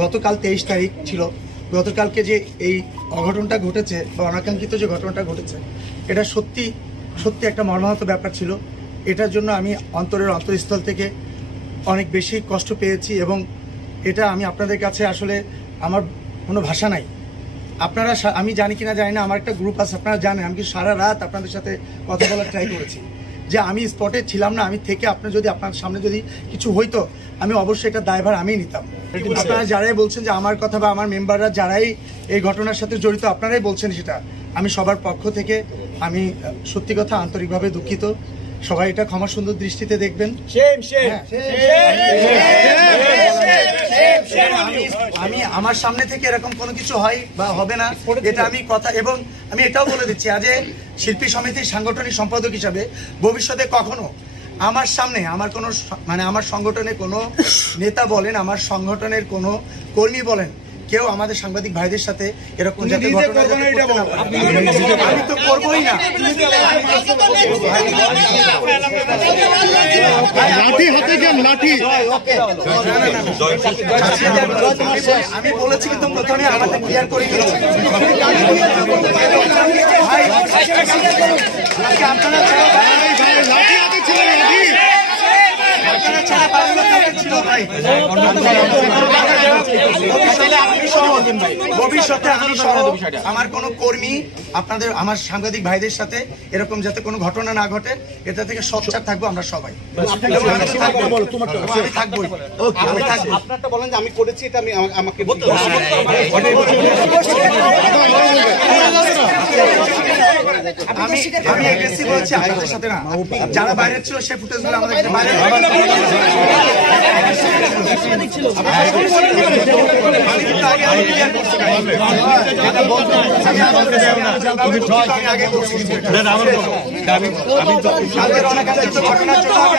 গতকাল 23 তারিখ ছিল, গতকালকে যে এই অঘটনটা ঘটেছে বা অনাকাঙ্ক্ষিত যে ঘটনাটা ঘটেছে, এটা সত্যি সত্যি একটা মর্মাহত ব্যাপার ছিল। এটার জন্য আমি অন্তরস্থল থেকে অনেক বেশি কষ্ট পেয়েছি এবং এটা আমি আপনাদের কাছে আসলে আমার কোনো ভাষা নাই। আপনারা, আমি জানি কিনা জানি না, আমার একটা গ্রুপ আছে, আপনারা জানেন, আমি কি সারা রাত আপনাদের সাথে কথা বলার ট্রাই করেছি যে আমি স্পটে ছিলাম না, আমি থেকে আপনার সামনে যদি কিছু হইতো আমি অবশ্যই এটা দায়ভার আমিই নিতাম। আপনারা যারাই বলছেন যে আমার কথা বা আমার মেম্বাররা যারাই এই ঘটনার সাথে জড়িত, আপনারাই বলছেন সেটা, আমি সবার পক্ষ থেকে আমি সত্যি কথা আন্তরিকভাবে দুঃখিত। সবাই এটা ক্ষমা সুন্দর দৃষ্টিতে দেখবেন। আমি আমার সামনে থেকে এরকম কোনো কিছু হয় বা হবে না, এটা আমি কথা, এবং আমি এটাও বলে দিচ্ছি আজ শিল্পী সমিতির সাংগঠনিক সম্পাদক হিসাবে ভবিষ্যতে কখনো আমার সামনে আমার কোনো আমার সংগঠনের কোনো নেতা বলেন, আমার সংগঠনের কোনো কর্মী বলেন, কেউ আমাদের সাংবাদিক ভাইদের সাথে এরকম যাতে ঘটনা আমি তো করবোই না। আমি বলেছি কিন্তু প্রথমে আমাদের ক্লিয়ার করে ভবিষ্যতে আমি আমার কোন কর্মী আপনাদের আমার সাংবাদিক ভাইদের সাথে এরকম যাতে কোনো ঘটনা না ঘটে, এটা থেকে সোচ্চার থাকবো আমরা সবাই। আমি থাকবোই, আমি থাকবো। আপনারটা বলেন যে আমি করেছি, এটা আমি আমাকে আমি এগ্রেসিভ হয়েছি আপনাদের সাথে না, যারা বাইরে ছিল সে ফুটেজগুলো আমাদের বাইরে ঘটনার জন্য